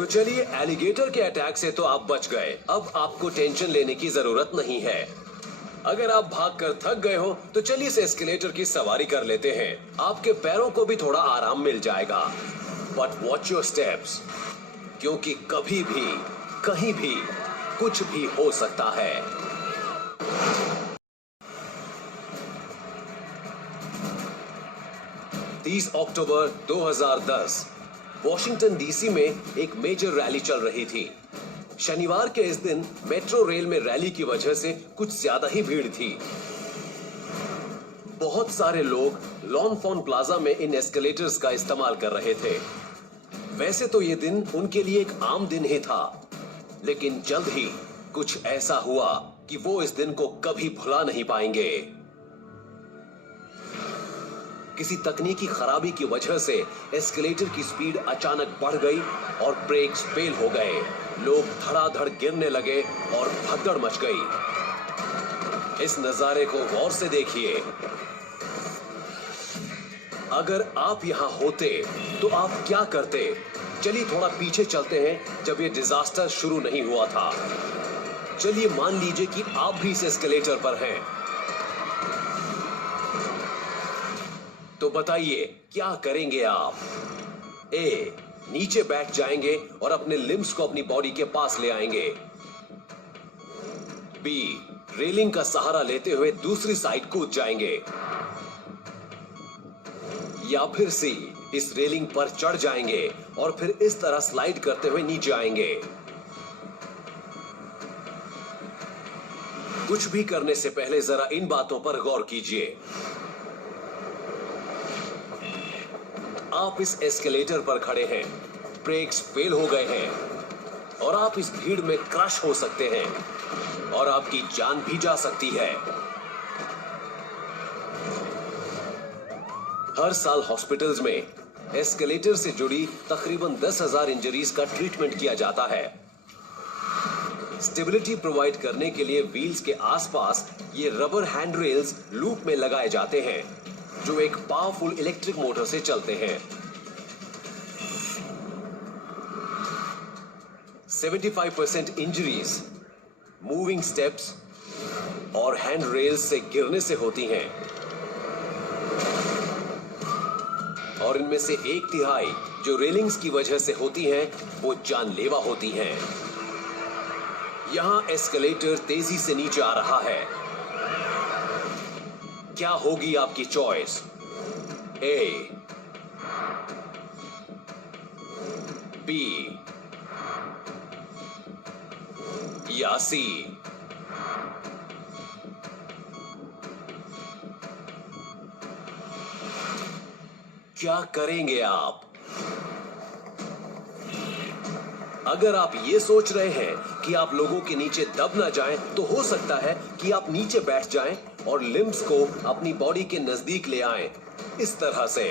तो चलिए, एलिगेटर के अटैक से तो आप बच गए। अब आपको टेंशन लेने की जरूरत नहीं है। अगर आप भागकर थक गए हो तो चलिए इस एस्केलेटर की सवारी कर लेते हैं। आपके पैरों को भी थोड़ा आराम मिल जाएगा। बट वॉच योर स्टेप्स, क्योंकि कभी भी कहीं भी कुछ भी हो सकता है। 30 अक्टूबर 2010 वॉशिंगटन डीसी में एक मेजर रैली चल रही थी। शनिवार के इस दिन मेट्रो रेल में रैली की वजह से कुछ ज्यादा ही भीड़ थी। बहुत सारे लोग लॉन फॉन प्लाजा में इन एस्केलेटर्स का इस्तेमाल कर रहे थे। वैसे तो ये दिन उनके लिए एक आम दिन ही था, लेकिन जल्द ही कुछ ऐसा हुआ कि वो इस दिन को कभी भुला नहीं पाएंगे। किसी तकनीकी खराबी की वजह से एस्केलेटर की स्पीड अचानक बढ़ गई और ब्रेक्स फेल हो गए। लोग धड़ाधड़ गिरने लगे और भगदड़ मच गई। इस नजारे को गौर से देखिए। अगर आप यहां होते तो आप क्या करते? चलिए थोड़ा पीछे चलते हैं, जब यह डिजास्टर शुरू नहीं हुआ था। चलिए मान लीजिए कि आप भी इस एस्केलेटर पर हैं। तो बताइए क्या करेंगे आप? ए, नीचे बैठ जाएंगे और अपने लिम्स को अपनी बॉडी के पास ले आएंगे। बी, रेलिंग का सहारा लेते हुए दूसरी साइड कूद जाएंगे। या फिर सी, इस रेलिंग पर चढ़ जाएंगे और फिर इस तरह स्लाइड करते हुए नीचे आएंगे। कुछ भी करने से पहले जरा इन बातों पर गौर कीजिए। आप इस एस्केलेटर पर खड़े हैं, ब्रेक्स फेल हो गए हैं और आप इस भीड़ में क्रश हो सकते हैं और आपकी जान भी जा सकती है। हर साल हॉस्पिटल्स में एस्केलेटर से जुड़ी तकरीबन 10,000 इंजरीज का ट्रीटमेंट किया जाता है। स्टेबिलिटी प्रोवाइड करने के लिए व्हील्स के आसपास ये रबर हैंड रेल्स लूप में लगाए जाते हैं, जो एक पावरफुल इलेक्ट्रिक मोटर से चलते हैं। 75% इंजरीज मूविंग स्टेप्स और हैंड रेल्स से गिरने से होती हैं और इनमें से 1/3 जो रेलिंग्स की वजह से होती हैं वो जानलेवा होती हैं। यहां एस्केलेटर तेजी से नीचे आ रहा है। क्या होगी आपकी चॉइस? ए, बी या सी? क्या करेंगे आप? अगर आप ये सोच रहे हैं कि आप लोगों के नीचे दब ना जाएं, तो हो सकता है कि आप नीचे बैठ जाएं और लिम्स को अपनी बॉडी के नजदीक ले आएं, इस तरह से।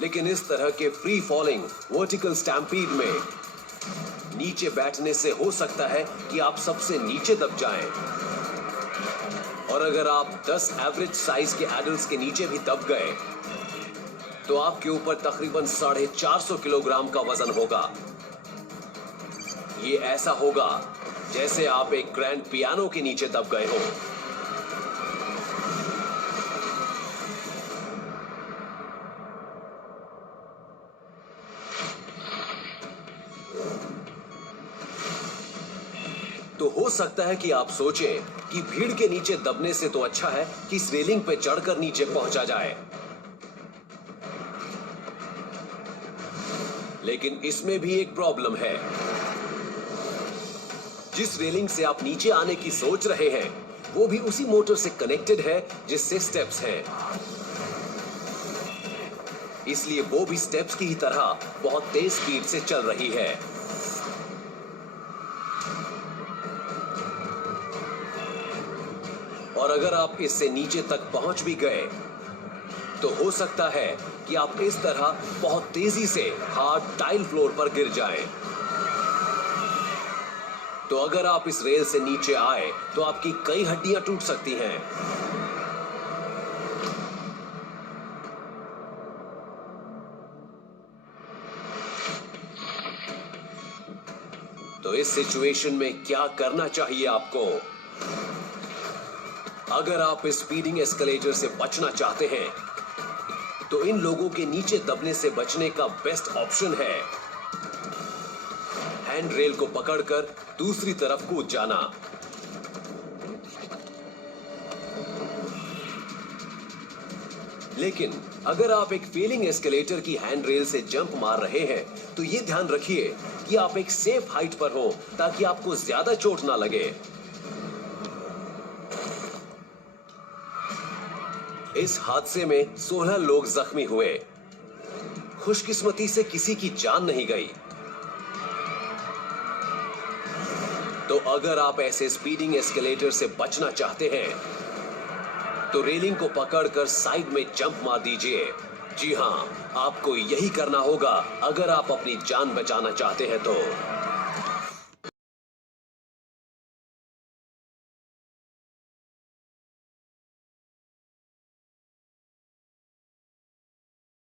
लेकिन इस तरह के फ्री फॉलिंग वर्टिकल स्टैम्पीड में नीचे बैठने से हो सकता है कि आप सबसे नीचे दब जाएं। और अगर आप 10 एवरेज साइज के एडल्ट्स के नीचे भी दब गए तो आपके ऊपर तकरीबन 450 किलोग्राम का वजन होगा। ये ऐसा होगा जैसे आप एक ग्रैंड पियानो के नीचे दब गए हो। तो हो सकता है कि आप सोचें कि भीड़ के नीचे दबने से तो अच्छा है कि इस रेलिंग पे चढ़कर नीचे पहुंचा जाए। लेकिन इसमें भी एक प्रॉब्लम है। जिस रेलिंग से आप नीचे आने की सोच रहे हैं वो भी उसी मोटर से कनेक्टेड है जिससे स्टेप्स हैं। इसलिए वो भी स्टेप्स की ही तरह बहुत तेज स्पीड से चल रही है। और अगर आप इससे नीचे तक पहुंच भी गए तो हो सकता है कि आप इस तरह बहुत तेजी से हार्ड टाइल फ्लोर पर गिर जाएं। तो अगर आप इस रेल से नीचे आए तो आपकी कई हड्डियां टूट सकती हैं। तो इस सिचुएशन में क्या करना चाहिए आपको? अगर आप इस स्पीडिंग एस्केलेटर से बचना चाहते हैं तो इन लोगों के नीचे दबने से बचने का बेस्ट ऑप्शन है हैंड रेल को पकड़कर दूसरी तरफ कूद जाना। लेकिन अगर आप एक फेलिंग एस्केलेटर की हैंड रेल से जंप मार रहे हैं तो ये ध्यान रखिए कि आप एक सेफ हाइट पर हो ताकि आपको ज्यादा चोट ना लगे। इस हादसे में 16 लोग जख्मी हुए। खुशकिस्मती से किसी की जान नहीं गई। तो अगर आप ऐसे स्पीडिंग एस्केलेटर से बचना चाहते हैं तो रेलिंग को पकड़कर साइड में जंप मार दीजिए। जी हां, आपको यही करना होगा अगर आप अपनी जान बचाना चाहते हैं तो।